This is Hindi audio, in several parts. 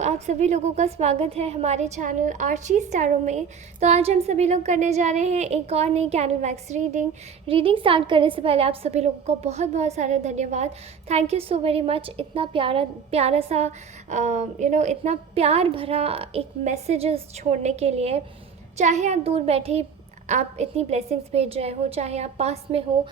आप सभी लोगों का स्वागत है हमारे चैनल आर्ची स्टारों में। तो आज हम सभी लोग करने जा रहे हैं एक और नई कैंडल वैक्स रीडिंग स्टार्ट करने से पहले आप सभी लोगों का बहुत बहुत सारा धन्यवाद। Thank you so very much. इतना प्यारा प्यारा सा इतना प्यार भरा एक मैसेजेस छोड़ने के लिए। चाहे आप दूर बैठे आप इतनी ब्लेसिंग्स भेज रहे हो, चाहे आप पास में हो,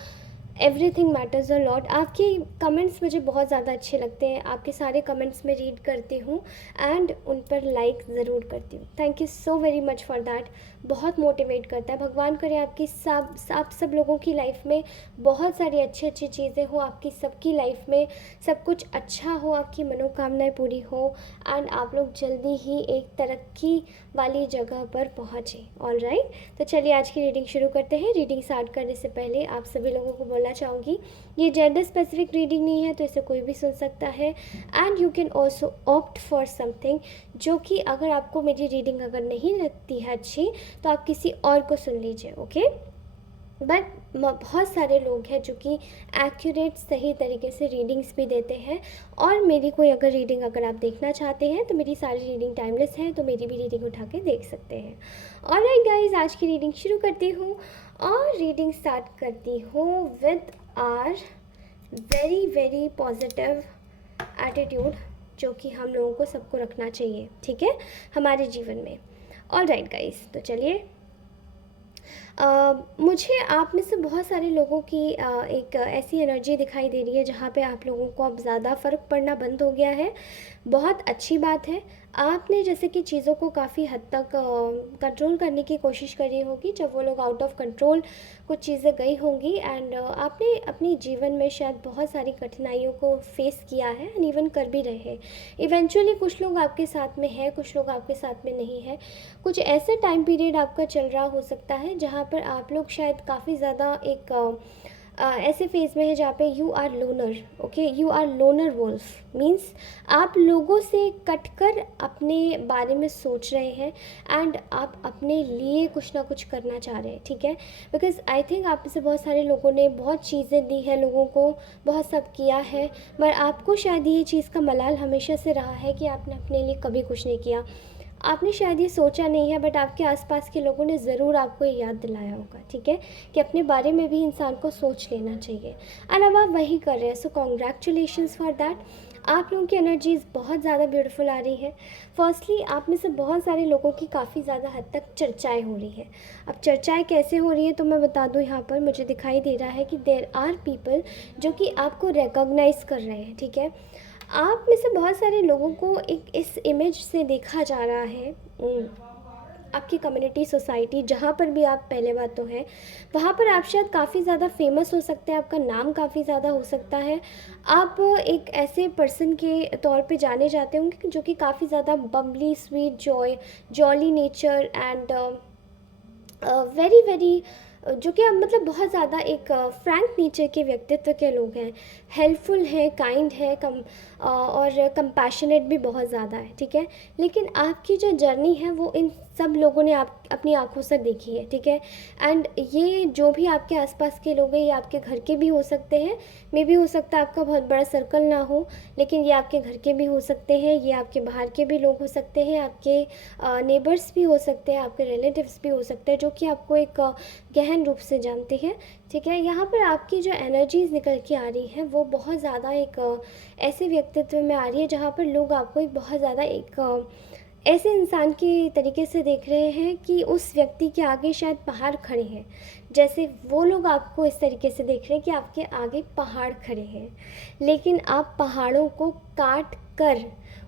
एवरीथिंग मैटर्स अ लॉट। आपके कमेंट्स मुझे बहुत ज़्यादा अच्छे लगते हैं। आपके सारे कमेंट्स मैं रीड करती हूँ एंड उन पर लाइक ज़रूर करती हूँ। Thank you so very much for that. बहुत मोटिवेट करता है। भगवान करे आपकी आप सब लोगों की लाइफ में बहुत सारी अच्छी अच्छी चीज़ें हो, आपकी सबकी लाइफ में सब कुछ अच्छा हो, आपकी मनोकामनाएं पूरी हो एंड आप लोग जल्दी ही एक तरक्की वाली जगह पर पहुँचे। ऑल राइट, तो चलिए आज की रीडिंग शुरू करते हैं। रीडिंग स्टार्ट करने से पहले आप सभी लोगों को बोलना चाहूँगी ये जेंडर स्पेसिफिक रीडिंग नहीं है, तो इसे कोई भी सुन सकता है and you can also opt for something जो कि अगर आपको मेरी रीडिंग अगर नहीं लगती है अच्छी तो आप किसी और को सुन लीजिए। ओके, बट बहुत सारे लोग हैं जो कि एक्यूरेट सही तरीके से रीडिंग्स भी देते हैं और मेरी कोई अगर रीडिंग अगर आप देखना चाहते हैं तो मेरी सारी रीडिंग टाइमलेस है, तो मेरी भी रीडिंग उठा के देख सकते हैं। ऑलराइट गाइस, आज की रीडिंग शुरू करती हूँ और रीडिंग स्टार्ट करती हूँ with our very very positive attitude जो कि हम लोगों को सबको रखना चाहिए, ठीक है, हमारे जीवन में। ऑलराइट गाइस, तो चलिए मुझे आप में से बहुत सारे लोगों की एक ऐसी एनर्जी दिखाई दे रही है जहाँ पे आप लोगों को अब ज़्यादा फ़र्क पड़ना बंद हो गया है। बहुत अच्छी बात है। आपने जैसे कि चीज़ों को काफ़ी हद तक कंट्रोल करने की कोशिश करी होगी जब वो लोग आउट ऑफ कंट्रोल कुछ चीज़ें गई होंगी एंड आपने अपनी जीवन में शायद बहुत सारी कठिनाइयों को फेस किया है एंड इवन कर भी रहे हैं। इवेंचुअली कुछ लोग आपके साथ में है, कुछ लोग आपके साथ में नहीं है। कुछ ऐसे टाइम पीरियड आपका चल रहा हो सकता है जहाँ पर आप लोग शायद काफ़ी ज़्यादा एक ऐसे फेज़ में है जहाँ पे you are loner. Okay, you are loner wolf means आप लोगों से कटकर अपने बारे में सोच रहे हैं एंड आप अपने लिए कुछ ना कुछ करना चाह रहे हैं, ठीक है। बिकॉज आई थिंक आप में से बहुत सारे लोगों ने बहुत चीज़ें दी है लोगों को, बहुत सब किया है, पर आपको शायद ये चीज़ का मलाल हमेशा से रहा है कि आपने अपने लिए कभी कुछ नहीं किया। आपने शायद ये सोचा नहीं है बट आपके आसपास के लोगों ने ज़रूर आपको ये याद दिलाया होगा, ठीक है, कि अपने बारे में भी इंसान को सोच लेना चाहिए एंड अब आप वही कर रहे हैं। सो कॉन्ग्रेचुलेशंस फॉर दैट। आप लोगों की एनर्जीज़ बहुत ज़्यादा ब्यूटीफुल आ रही है। फर्स्टली आप में से बहुत सारे लोगों की काफ़ी ज़्यादा हद तक चर्चाएं हो रही है। अब चर्चाएं कैसे हो रही है तो मैं बता दूं, यहाँ पर मुझे दिखाई दे रहा है कि देयर आर पीपल जो कि आपको रिकॉग्नाइज़ कर रहे हैं, ठीक है। आप में से बहुत सारे लोगों को एक इस इमेज से देखा जा रहा है। आपकी कम्युनिटी सोसाइटी जहाँ पर भी आप पहले बात तो है वहाँ पर आप शायद काफ़ी ज़्यादा फेमस हो सकते हैं, आपका नाम काफ़ी ज़्यादा हो सकता है। आप एक ऐसे पर्सन के तौर पे जाने जाते होंगे जो कि काफ़ी ज़्यादा Babli, sweet, jolly nature and very very जो कि आप मतलब बहुत ज़्यादा एक फ्रैंक नेचर के व्यक्तित्व के लोग हैं, हेल्पफुल हैं, काइंड है, और कंपैशनेट भी बहुत ज़्यादा है, ठीक है। लेकिन आपकी जो जर्नी है वो इन सब लोगों ने आप अपनी आंखों से देखी है, ठीक है। एंड ये जो भी आपके आसपास के लोग हैं ये आपके घर के भी हो सकते हैं, मे भी हो सकता है आपका बहुत बड़ा सर्कल ना हो, लेकिन ये आपके घर के भी हो सकते हैं, ये आपके बाहर के भी लोग हो सकते हैं, आपके नेबर्स भी हो सकते हैं, आपके रिलेटिव्स भी हो सकते हैं जो कि आपको एक गहन रूप से जानते हैं, ठीक है। यहाँ पर आपकी जो एनर्जीज निकल के आ रही हैं वो बहुत ज़्यादा एक ऐसे व्यक्तित्व में आ रही है जहाँ पर लोग आपको एक बहुत ज़्यादा एक ऐसे इंसान के तरीके से देख रहे हैं कि उस व्यक्ति के आगे शायद पहाड़ खड़े हैं, जैसे वो लोग आपको इस तरीके से देख रहे हैं कि आपके आगे पहाड़ खड़े हैं, लेकिन आप पहाड़ों को काट कर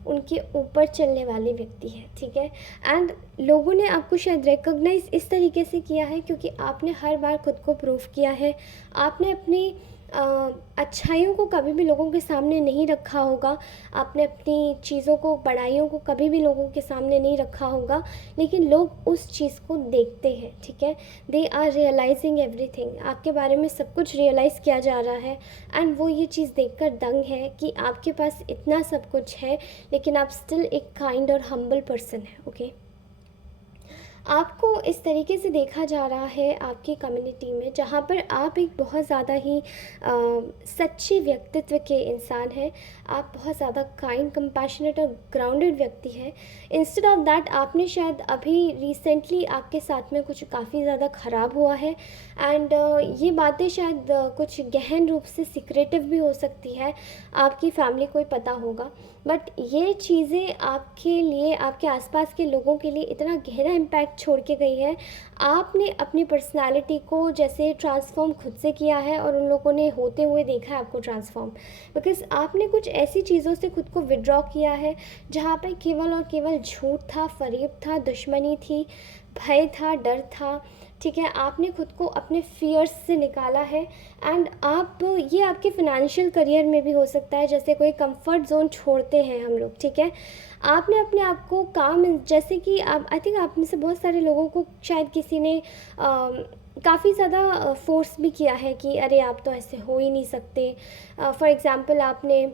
उनके ऊपर चलने वाले व्यक्ति हैं, ठीक है। एंड लोगों ने आपको शायद रिकॉग्नाइज इस तरीके से किया है क्योंकि आपने हर बार खुद को प्रूव किया है। आपने अपनी अच्छाइयों को कभी भी लोगों के सामने नहीं रखा होगा, आपने अपनी चीज़ों को, बड़ाइयों को कभी भी लोगों के सामने नहीं रखा होगा, लेकिन लोग उस चीज़ को देखते हैं, ठीक है। दे आर रियलाइजिंग एवरीथिंग, आपके बारे में सब कुछ रियलाइज़ किया जा रहा है एंड वो ये चीज़ देखकर दंग है कि आपके पास इतना सब कुछ है लेकिन आप स्टिल एक काइंड और हम्बल पर्सन है, ओके। आपको इस तरीके से देखा जा रहा है आपकी कम्युनिटी में, जहाँ पर आप एक बहुत ज़्यादा ही सच्चे व्यक्तित्व के इंसान हैं। आप बहुत ज़्यादा काइंड, कंपैशनेट और ग्राउंडेड व्यक्ति हैं। इंस्टेड ऑफ दैट आपने शायद अभी रिसेंटली आपके साथ में कुछ काफ़ी ज़्यादा ख़राब हुआ है, एंड ये बातें शायद कुछ गहन रूप से सिक्रेटिव भी हो सकती है, आपकी फैमिली को ही पता होगा। बट ये चीज़ें आपके लिए, आपके आसपास के लोगों के लिए इतना गहरा इम्पैक्ट छोड़ के गई है। आपने अपनी पर्सनालिटी को जैसे ट्रांसफॉर्म खुद से किया है, और उन लोगों ने होते हुए देखा है आपको ट्रांसफॉर्म, बिकॉज़ आपने कुछ ऐसी चीज़ों से खुद को विड्रॉ किया है जहाँ पे केवल और केवल झूठ था, फ़रेब था, दुश्मनी थी, भय था, डर था। ठीक है, आपने खुद को अपने फ़ियर्स से निकाला है। एंड आप, ये आपके फ़ाइनेंशियल करियर में भी हो सकता है, जैसे कोई कंफर्ट ज़ोन छोड़ते हैं हम लोग, ठीक है। आपने अपने आप को काम, जैसे कि आप, आई थिंक आप में से बहुत सारे लोगों को शायद किसी ने काफ़ी ज़्यादा फ़ोर्स भी किया है कि अरे आप तो ऐसे हो ही नहीं सकते। फॉर एग्ज़ाम्पल आपने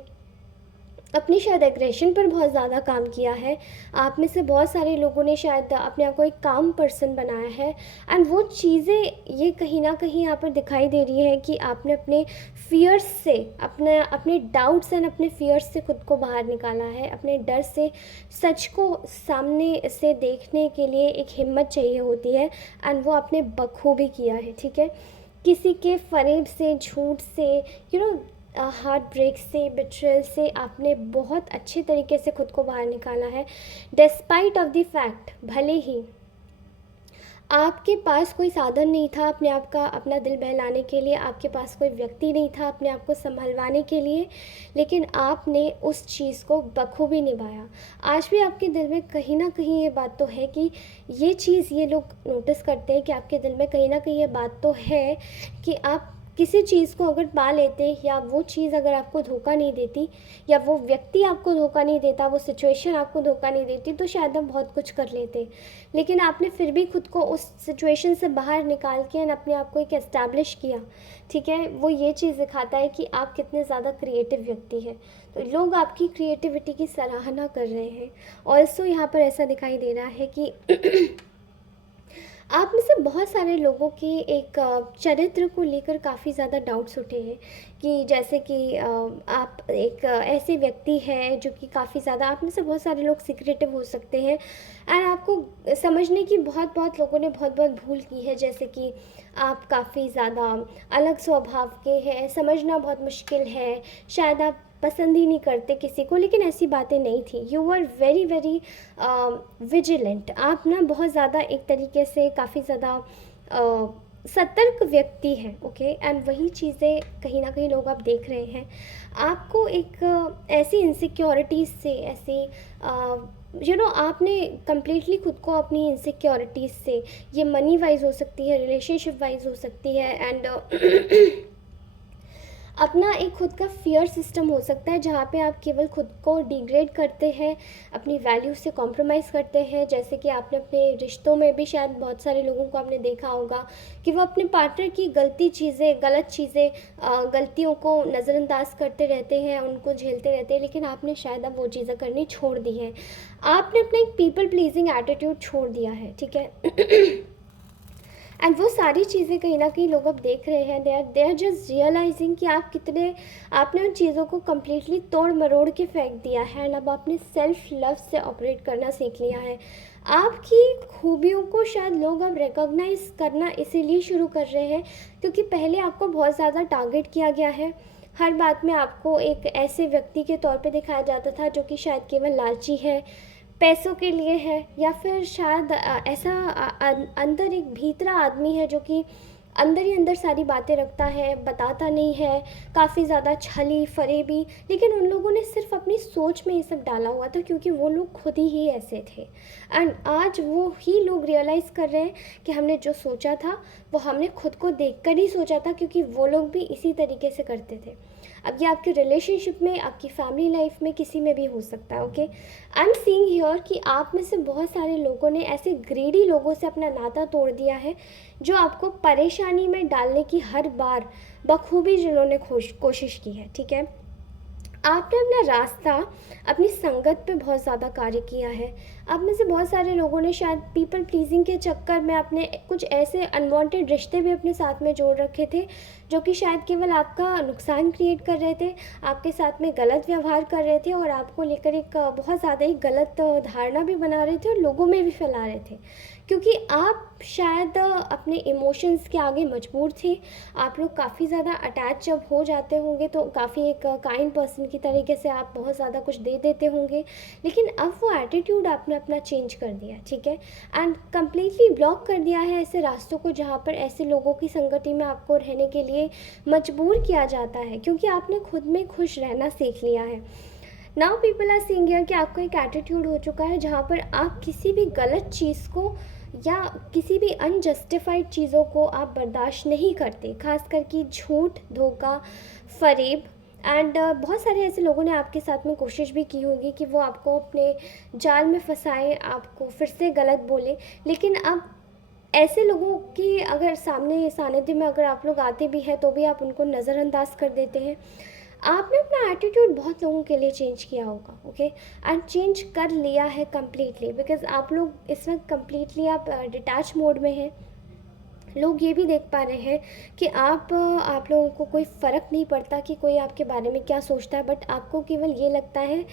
अपनी शायद एग्रेशन पर बहुत ज़्यादा काम किया है। आप में से बहुत सारे लोगों ने शायद अपने आप को एक काम पर्सन बनाया है, एंड वो चीज़ें ये कहीं ना कहीं यहाँ पर दिखाई दे रही है कि आपने अपने फ़ियर्स से, अपने डाउट्स एंड अपने फ़ियर्स से खुद को बाहर निकाला है, अपने डर से। सच को सामने से देखने के लिए एक हिम्मत चाहिए होती है, एंड वो आपने बखूबी किया है, ठीक है। किसी के फ़रेब से, झूठ से, हार्ट ब्रेक से, बिट्रेयल से आपने बहुत अच्छे तरीके से खुद को बाहर निकाला है, डिस्पाइट ऑफ द फैक्ट, भले ही आपके पास कोई साधन नहीं था अपने आप का, अपना दिल बहलाने के लिए, आपके पास कोई व्यक्ति नहीं था अपने आप को संभलवाने के लिए, लेकिन आपने उस चीज़ को बखूबी निभाया। आज भी आपके दिल में कहीं ना कहीं ये बात तो है कि ये चीज़ ये लोग नोटिस करते हैं कि आपके दिल में कहीं ना कहीं ये बात तो है कि आप किसी चीज़ को अगर पा लेते, या वो चीज़ अगर आपको धोखा नहीं देती, या वो व्यक्ति आपको धोखा नहीं देता, वो सिचुएशन आपको धोखा नहीं देती, तो शायद आप बहुत कुछ कर लेते। लेकिन आपने फिर भी खुद को उस सिचुएशन से बाहर निकाल के एंड अपने आप को एक एस्टैब्लिश किया, ठीक है। वो ये चीज़ दिखाता है कि आप कितने ज़्यादा क्रिएटिव व्यक्ति हैं। तो लोग आपकी क्रिएटिविटी की सराहना कर रहे हैं। ऑल्सो यहाँ पर ऐसा दिखाई दे रहा है कि आप में से बहुत सारे लोगों के एक चरित्र को लेकर काफ़ी ज़्यादा डाउट्स उठे हैं, कि जैसे कि आप एक ऐसे व्यक्ति हैं जो कि काफ़ी ज़्यादा, आप में से बहुत सारे लोग सिक्रेटिव हो सकते हैं, एंड आपको समझने की बहुत बहुत लोगों ने बहुत बहुत भूल की है, जैसे कि आप काफ़ी ज़्यादा अलग स्वभाव के हैं, समझना बहुत मुश्किल है, शायद आप पसंद ही नहीं करते किसी को, लेकिन ऐसी बातें नहीं थी। You are very very vigilant. आप ना बहुत ज़्यादा एक तरीके से काफ़ी ज़्यादा सतर्क व्यक्ति हैं, ओके। एंड वही चीज़ें कहीं ना कहीं लोग आप देख रहे हैं। आपको एक ऐसी इनसिक्योरिटीज़ से, ऐसी आपने कम्प्लीटली खुद को अपनी इनसिक्योरिटीज़ से, ये मनी वाइज हो सकती है, रिलेशनशिप वाइज हो सकती है, एंड अपना एक खुद का फ़ियर सिस्टम हो सकता है, जहाँ पे आप केवल खुद को डिग्रेड करते हैं, अपनी वैल्यू से कॉम्प्रोमाइज़ करते हैं। जैसे कि आपने अपने रिश्तों में भी शायद बहुत सारे लोगों को आपने देखा होगा कि वो अपने पार्टनर की गलत चीज़ें, गलतियों को नज़रअंदाज करते रहते हैं, उनको झेलते रहते हैं, लेकिन आपने शायद अब वो चीज़ें करनी छोड़ दी हैं। आपने अपना एक पीपल प्लीजिंग एटीट्यूड छोड़ दिया है, ठीक है। एंड वो सारी चीज़ें कहीं ना कहीं लोग अब देख रहे हैं, दे आर जस्ट रियलाइजिंग कि आप कितने, आपने उन चीज़ों को कम्प्लीटली तोड़ मरोड़ के फेंक दिया है, एंड अब आपने सेल्फ लव से ऑपरेट करना सीख लिया है। आपकी खूबियों को शायद लोग अब रिकॉग्नाइज करना इसीलिए शुरू कर रहे हैं क्योंकि पहले आपको बहुत ज़्यादा टारगेट किया गया है। हर बात में आपको एक ऐसे व्यक्ति के तौर पे दिखाया जाता था जो कि शायद केवल लालची है, पैसों के लिए है, या फिर शायद ऐसा अंदर एक भीतरा आदमी है जो कि अंदर ही अंदर सारी बातें रखता है, बताता नहीं है, काफ़ी ज़्यादा छली फरेबी। लेकिन उन लोगों ने सिर्फ अपनी सोच में ये सब डाला हुआ था क्योंकि वो लोग खुद ही ऐसे थे। एंड आज वो ही लोग रियलाइज़ कर रहे हैं कि हमने जो सोचा था वो हमने खुद को देखकर ही सोचा था, क्योंकि वो लोग भी इसी तरीके से करते थे। अब ये आपके रिलेशनशिप में, आपकी फैमिली लाइफ में, किसी में भी हो सकता है, okay. I am seeing here कि आप में से बहुत सारे लोगों ने ऐसे ग्रीडी लोगों से अपना नाता तोड़ दिया है जो आपको परेशानी में डालने की हर बार बखूबी जिन्होंने कोशिश की है, ठीक है। आपने अपना रास्ता अपनी संगत पे बहुत ज़्यादा कार्य किया है। आप में से बहुत सारे लोगों ने शायद पीपल प्लीज़िंग के चक्कर में अपने कुछ ऐसे अनवांटेड रिश्ते भी अपने साथ में जोड़ रखे थे, जो कि शायद केवल आपका नुकसान क्रिएट कर रहे थे, आपके साथ में गलत व्यवहार कर रहे थे और आपको लेकर एक बहुत ज़्यादा ही गलत धारणा भी बना रहे थे और लोगों में भी फैला रहे थे। क्योंकि आप शायद अपने इमोशंस के आगे मजबूर थे। आप लोग काफ़ी ज़्यादा अटैच जब हो जाते होंगे तो काफ़ी एक काइंड पर्सन की तरीके से आप बहुत ज़्यादा कुछ दे देते होंगे, लेकिन अब वो एटीट्यूड आपने अपना चेंज कर दिया, ठीक है, एंड कम्प्लीटली ब्लॉक कर दिया है ऐसे रास्तों को जहाँ पर ऐसे लोगों की संगति में आपको रहने के लिए मजबूर किया जाता है, क्योंकि आपने खुद में खुश रहना सीख लिया है। Now people are seeing here कि आपको एक एटीट्यूड हो चुका है जहाँ पर आप किसी भी गलत चीज़ को या किसी भी अनजस्टिफाइड चीज़ों को आप बर्दाश्त नहीं करते, खास करके झूठ, धोखा, फ़रेब एंड बहुत सारे ऐसे लोगों ने आपके साथ में कोशिश भी की होगी कि वो आपको अपने जाल में फंसाएं, आपको फिर से गलत बोले, लेकिन अब ऐसे लोगों की अगर सामने सानिध्य में अगर आप लोग आते भी हैं तो भी आप उनको नज़रअंदाज कर देते हैं। आपने अपना एटीट्यूड बहुत लोगों के लिए चेंज किया होगा, ओके, एंड चेंज कर लिया है कम्प्लीटली, बिकॉज आप लोग इस वक्त कम्प्लीटली आप डिटैच मोड में हैं। लोग ये भी देख पा रहे हैं कि आप लोगों को कोई फ़र्क नहीं पड़ता कि कोई आपके बारे में क्या सोचता है, बट आपको केवल ये लगता है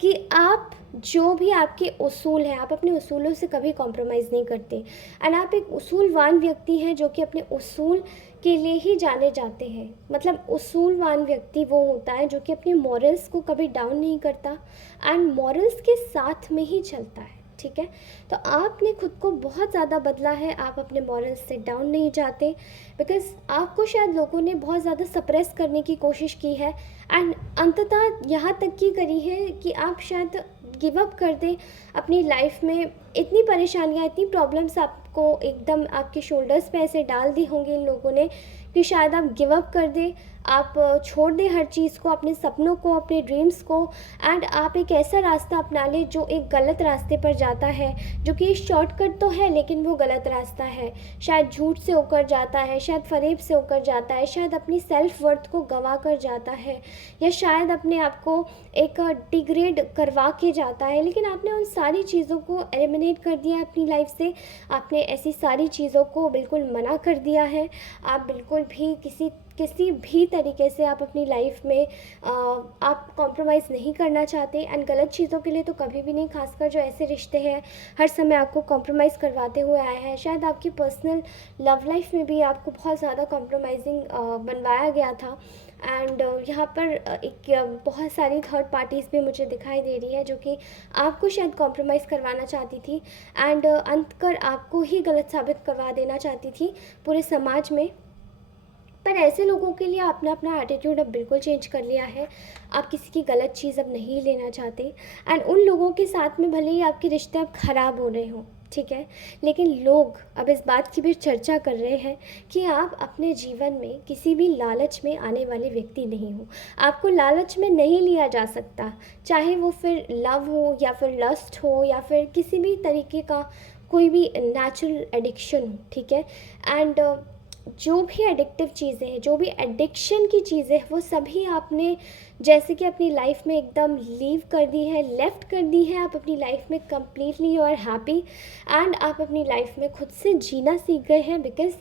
कि आप जो भी आपके उसूल हैं, आप अपने उसूलों से कभी कॉम्प्रोमाइज़ नहीं करते, एंड आप एक उसूलवान व्यक्ति हैं जो कि अपने उसूल के लिए ही जाने जाते हैं। मतलब उसूलवान व्यक्ति वो होता है जो कि अपने मॉरल्स को कभी डाउन नहीं करता एंड मॉरल्स के साथ में ही चलता है, ठीक है। तो आपने खुद को बहुत ज़्यादा बदला है, आप अपने मॉरल्स से डाउन नहीं जाते, बिकॉज़ आपको शायद लोगों ने बहुत ज़्यादा सप्रेस करने की कोशिश की है एंड अंततः यहाँ तक की करी है कि आप शायद गिव अप कर दें अपनी लाइफ में। इतनी परेशानियाँ, इतनी प्रॉब्लम्स आपको एकदम आपके शोल्डर्स पे ऐसे डाल दी होंगी इन लोगों ने कि शायद आप गिव अप कर दें, आप छोड़ दें हर चीज़ को, अपने सपनों को, अपने ड्रीम्स को, एंड आप एक ऐसा रास्ता अपना लें जो एक गलत रास्ते पर जाता है, जो कि शॉर्टकट तो है लेकिन वो गलत रास्ता है। शायद झूठ से होकर जाता है, शायद फ़रेब से होकर जाता है, शायद अपनी सेल्फ वर्थ को गंवा कर जाता है, या शायद अपने आप को एक डिग्रेड करवा के जाता है। लेकिन आपने उन सारी चीज़ों को एलिमिनेट कर दिया है अपनी लाइफ से। आपने ऐसी सारी चीज़ों को बिल्कुल मना कर दिया है। आप बिल्कुल भी किसी भी तरीके से आप अपनी लाइफ में आप कॉम्प्रोमाइज़ नहीं करना चाहते, एंड गलत चीज़ों के लिए तो कभी भी नहीं, खासकर जो ऐसे रिश्ते हैं हर समय आपको कॉम्प्रोमाइज़ करवाते हुए आए हैं। शायद आपकी पर्सनल लव लाइफ में भी आपको बहुत ज़्यादा कॉम्प्रोमाइजिंग बनवाया गया था, एंड यहाँ पर एक बहुत सारी थर्ड पार्टीज़ भी मुझे दिखाई दे रही है जो कि आपको शायद कॉम्प्रोमाइज़ करवाना चाहती थी एंड अंत कर आपको ही गलत साबित करवा देना चाहती थी पूरे समाज में। पर ऐसे लोगों के लिए आपने अपना एटीट्यूड अब बिल्कुल चेंज कर लिया है। आप किसी की गलत चीज़ अब नहीं लेना चाहते, एंड उन लोगों के साथ में भले ही आपके रिश्ते अब ख़राब हो रहे हों, ठीक है, लेकिन लोग अब इस बात की भी चर्चा कर रहे हैं कि आप अपने जीवन में किसी भी लालच में आने वाले व्यक्ति नहीं हो। आपको लालच में नहीं लिया जा सकता, चाहे वो फिर लव हो या फिर लस्ट हो या फिर किसी भी तरीके का कोई भी नेचुरल एडिक्शन हो, ठीक है, एंड जो भी एडिक्टिव चीज़ें हैं, जो भी एडिक्शन की चीज़ें हैं, वो सभी आपने जैसे कि अपनी लाइफ में एकदम लीव कर दी है, लेफ़्ट कर दी है। आप अपनी लाइफ में completely you are happy and आप अपनी लाइफ में खुद से जीना सीख गए हैं, बिकॉज़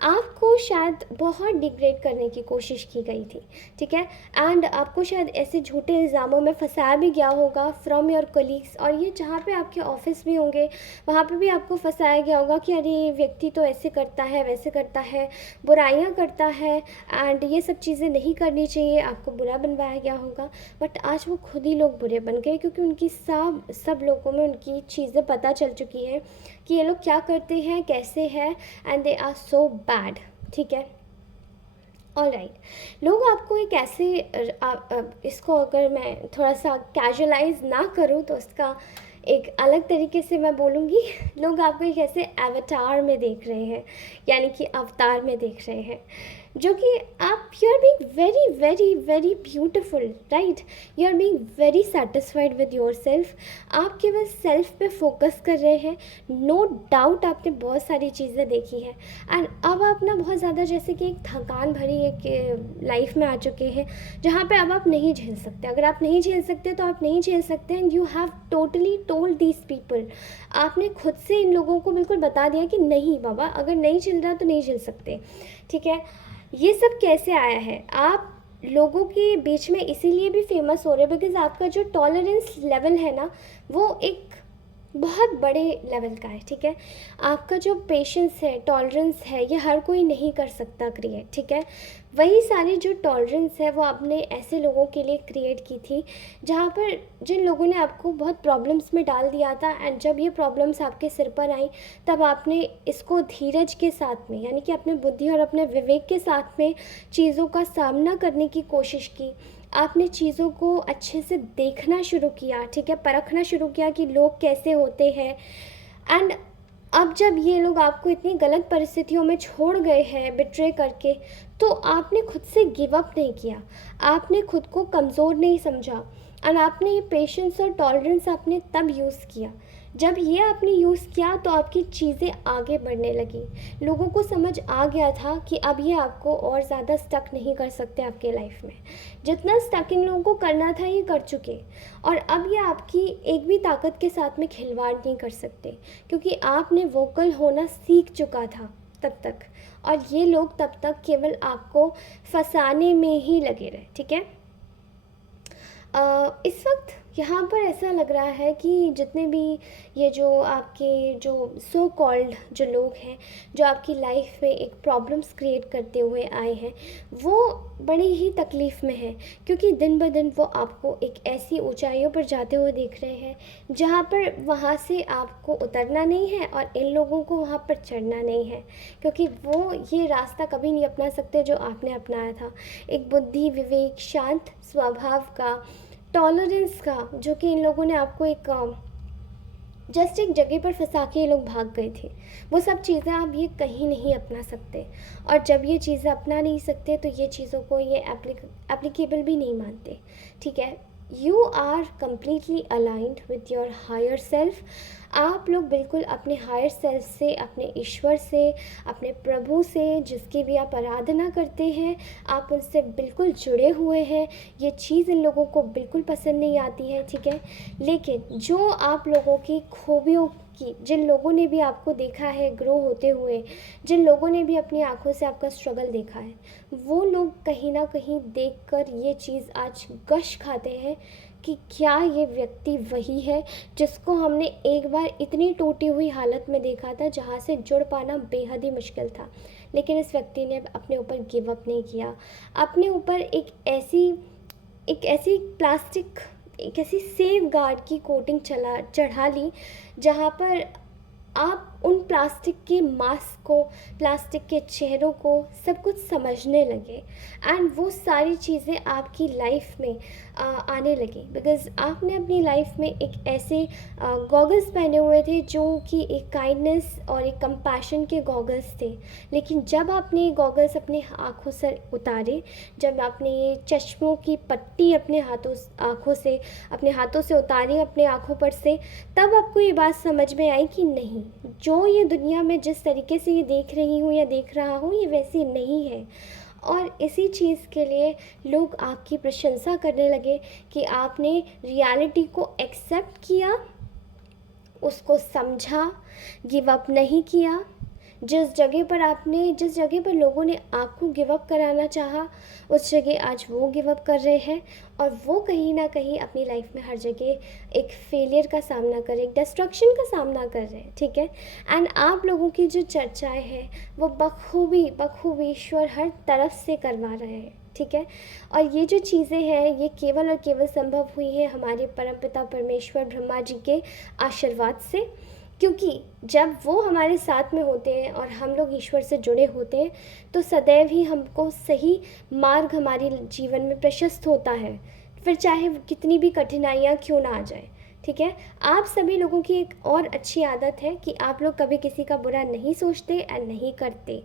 आपको शायद बहुत डिग्रेड करने की कोशिश की गई थी, ठीक है, एंड आपको शायद ऐसे झूठे इल्ज़ामों में फंसाया भी गया होगा फ्रॉम योर कलीग्स, और ये जहाँ पे आपके ऑफिस भी होंगे वहाँ पे भी आपको फंसाया गया होगा कि अरे ये व्यक्ति तो ऐसे करता है, वैसे करता है, बुराइयाँ करता है एंड ये सब चीज़ें नहीं करनी चाहिए, आपको बुरा बनवाया गया होगा। बट आज वो खुद ही लोग बुरे बन गए, क्योंकि उनकी सब लोगों में उनकी चीज़ें पता चल चुकी हैं कि ये लोग क्या करते हैं, कैसे हैं, and they are so bad, ठीक है। ऑलराइट, लोग आपको एक ऐसे इसको अगर मैं थोड़ा सा कैजुअलाइज ना करूँ तो इसका एक अलग तरीके से मैं बोलूँगी, लोग आपको एक ऐसे एवतार में देख रहे हैं, यानी कि अवतार में देख रहे हैं। जो कि आप, you are being very very very beautiful, right? You are being very satisfied with your self. आप केवल सेल्फ पे फोकस कर रहे हैं। नो डाउट आपने बहुत सारी चीज़ें देखी हैं, एंड अब आप ना बहुत ज़्यादा जैसे कि एक थकान भरी एक लाइफ में आ चुके हैं, जहाँ पे अब आप नहीं झेल सकते। अगर आप नहीं झेल सकते तो आप नहीं झेल सकते, and you have totally told these people. आपने खुद से इन लोगों को बिल्कुल बता दिया कि नहीं बाबा, अगर नहीं झेल रहा तो नहीं झेल सकते, ठीक है? ये सब कैसे आया है? आप लोगों के बीच में इसीलिए भी फेमस हो रहे हैं बिकॉज आपका जो टॉलरेंस लेवल है ना, वो एक बहुत बड़े लेवल का है, ठीक है? आपका जो पेशेंस है, टॉलरेंस है, ये हर कोई नहीं कर सकता क्रिएट, ठीक है? वही सारी जो टॉलरेंस है वो आपने ऐसे लोगों के लिए क्रिएट की थी जहाँ पर जिन लोगों ने आपको बहुत प्रॉब्लम्स में डाल दिया था, एंड जब ये प्रॉब्लम्स आपके सिर पर आई तब आपने इसको धीरज के साथ में, यानी कि अपने बुद्धि और अपने विवेक के साथ में चीज़ों का सामना करने की कोशिश की। आपने चीज़ों को अच्छे से देखना शुरू किया, ठीक है? परखना शुरू किया कि लोग कैसे होते हैं। एंड अब जब ये लोग आपको इतनी गलत परिस्थितियों में छोड़ गए हैं बिट्रे करके, तो आपने खुद से गिव अप नहीं किया, आपने खुद को कमज़ोर नहीं समझा, एंड आपने ये पेशेंस और टॉलरेंस आपने तब यूज़ किया। जब ये आपने यूज़ किया तो आपकी चीज़ें आगे बढ़ने लगी। लोगों को समझ आ गया था कि अब ये आपको और ज़्यादा स्टक नहीं कर सकते आपके लाइफ में। जितना स्टक इन लोगों को करना था ये कर चुके, और अब ये आपकी एक भी ताकत के साथ में खिलवाड़ नहीं कर सकते, क्योंकि आपने वोकल होना सीख चुका था तब तक, और ये लोग तब तक केवल आपको फंसाने में ही लगे रहे, ठीक है? इस वक्त यहाँ पर ऐसा लग रहा है कि जितने भी ये जो आपके जो सो कॉल्ड जो लोग हैं, जो आपकी लाइफ में एक प्रॉब्लम्स क्रिएट करते हुए आए हैं, वो बड़ी ही तकलीफ़ में हैं, क्योंकि दिन ब दिन वो आपको एक ऐसी ऊंचाइयों पर जाते हुए देख रहे हैं जहाँ पर वहाँ से आपको उतरना नहीं है और इन लोगों को वहाँ पर चढ़ना नहीं है, क्योंकि वो ये रास्ता कभी नहीं अपना सकते जो आपने अपनाया था। एक बुद्धि, विवेक, शांत स्वभाव का, टॉलरेंस का, जो कि इन लोगों ने आपको एक जस्ट एक जगह पर फंसा के ये लोग भाग गए थे, वो सब चीज़ें आप ये कहीं नहीं अपना सकते। और जब ये चीज़ें अपना नहीं सकते तो ये चीज़ों को ये एप्लीकेबल भी नहीं मानते, ठीक है? You are completely aligned with your higher self. आप लोग बिल्कुल अपने हायर सेल्फ से, अपने ईश्वर से, अपने प्रभु से, जिसकी भी आप आराधना करते हैं, आप उनसे बिल्कुल जुड़े हुए हैं। ये चीज़ इन लोगों को बिल्कुल पसंद नहीं आती है, ठीक है? लेकिन जो आप लोगों की खूबियों की, जिन लोगों ने भी आपको देखा है ग्रो होते हुए, जिन लोगों ने भी अपनी आंखों से आपका स्ट्रगल देखा है, वो लोग कहीं ना कहीं देखकर ये चीज़ आज गश खाते हैं कि क्या ये व्यक्ति वही है जिसको हमने एक बार इतनी टूटी हुई हालत में देखा था, जहाँ से जुड़ पाना बेहद ही मुश्किल था। लेकिन इस व्यक्ति ने अपने ऊपर गिव अप नहीं किया, अपने ऊपर एक ऐसी प्लास्टिक, एक ऐसी सेफ गार्ड की कोटिंग चढ़ा ली, जहाँ पर आप उन प्लास्टिक के मास्क को, प्लास्टिक के चेहरों को सब कुछ समझने लगे, एंड वो सारी चीज़ें आपकी लाइफ में आने लगी, बिकॉज़ आपने अपनी लाइफ में एक ऐसे गॉगल्स पहने हुए थे जो कि एक काइंडनेस और एक कंपैशन के गॉगल्स थे। लेकिन जब आपने ये गॉगल्स अपने आँखों से उतारे, जब आपने ये चश्मों की पट्टी अपने अपने हाथों से उतारी अपने आँखों पर से, तब आपको ये बात समझ में आई कि नहीं, जो ये दुनिया में जिस तरीके से ये देख रही हूँ या देख रहा हूँ, ये वैसी नहीं है। और इसी चीज़ के लिए लोग आपकी प्रशंसा करने लगे कि आपने रियलिटी को एक्सेप्ट किया, उसको समझा, गिव अप नहीं किया। जिस जगह पर लोगों ने आपको गिव अप कराना चाहा, उस जगह आज वो गिव अप कर रहे हैं, और वो कहीं ना कहीं अपनी लाइफ में हर जगह एक फेलियर का सामना कर रहे हैं, एक डिस्ट्रक्शन का सामना कर रहे हैं, ठीक है? एंड आप लोगों की जो चर्चाएं हैं वो बखूबी ईश्वर हर तरफ से करवा रहे हैं, ठीक है? और ये जो चीज़ें हैं ये केवल और केवल संभव हुई है हमारे परमपिता परमेश्वर ब्रह्मा जी के आशीर्वाद से, क्योंकि जब वो हमारे साथ में होते हैं और हम लोग ईश्वर से जुड़े होते हैं तो सदैव ही हमको सही मार्ग हमारे जीवन में प्रशस्त होता है, फिर चाहे कितनी भी कठिनाइयाँ क्यों ना आ जाए, ठीक है। आप सभी लोगों की एक और अच्छी आदत है कि आप लोग कभी किसी का बुरा नहीं सोचते एंड नहीं करते,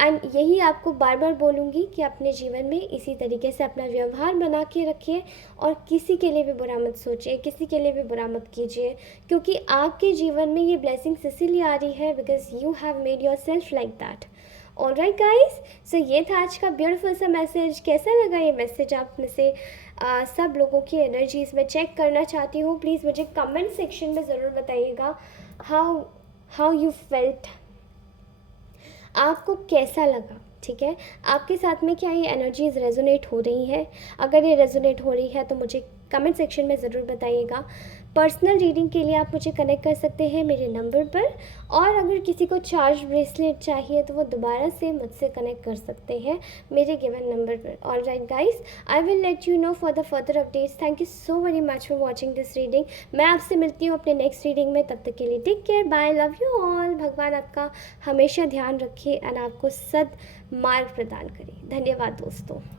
एंड यही आपको बार बार बोलूँगी कि अपने जीवन में इसी तरीके से अपना व्यवहार बना के रखिए और किसी के लिए भी बुरा मत सोचिए, किसी के लिए भी बुरा मत कीजिए, क्योंकि आपके जीवन में ये ब्लेसिंग्स इसीलिए आ रही है because you have made yourself like that. Alright guys, so ये था आज का ब्यूटीफुल सा मैसेज। कैसा लगा ये मैसेज आप में से सब लोगों की एनर्जीज में चेक करना चाहती हूँ। प्लीज़ मुझे कमेंट सेक्शन में ज़रूर बताइएगा हाउ हाउ यू फेल्ट, आपको कैसा लगा। ठीक है, आपके साथ में क्या ये एनर्जीज़ रेजोनेट हो रही है? अगर ये रेजोनेट हो रही है तो मुझे कमेंट सेक्शन में ज़रूर बताइएगा। पर्सनल रीडिंग के लिए आप मुझे कनेक्ट कर सकते हैं मेरे नंबर पर, और अगर किसी को चार्ज ब्रेसलेट चाहिए तो वो दोबारा से मुझसे कनेक्ट कर सकते हैं मेरे गिवन नंबर पर। Alright guys, I will let you know for the further updates. Thank you so very much for watching this reading. मैं आपसे मिलती हूँ अपने नेक्स्ट रीडिंग में, तब तक के लिए take care, bye, love you all. भगवान आपका हमेशा ध्यान रखे एंड आपको सद मार्ग प्रदान करे। धन्यवाद दोस्तों।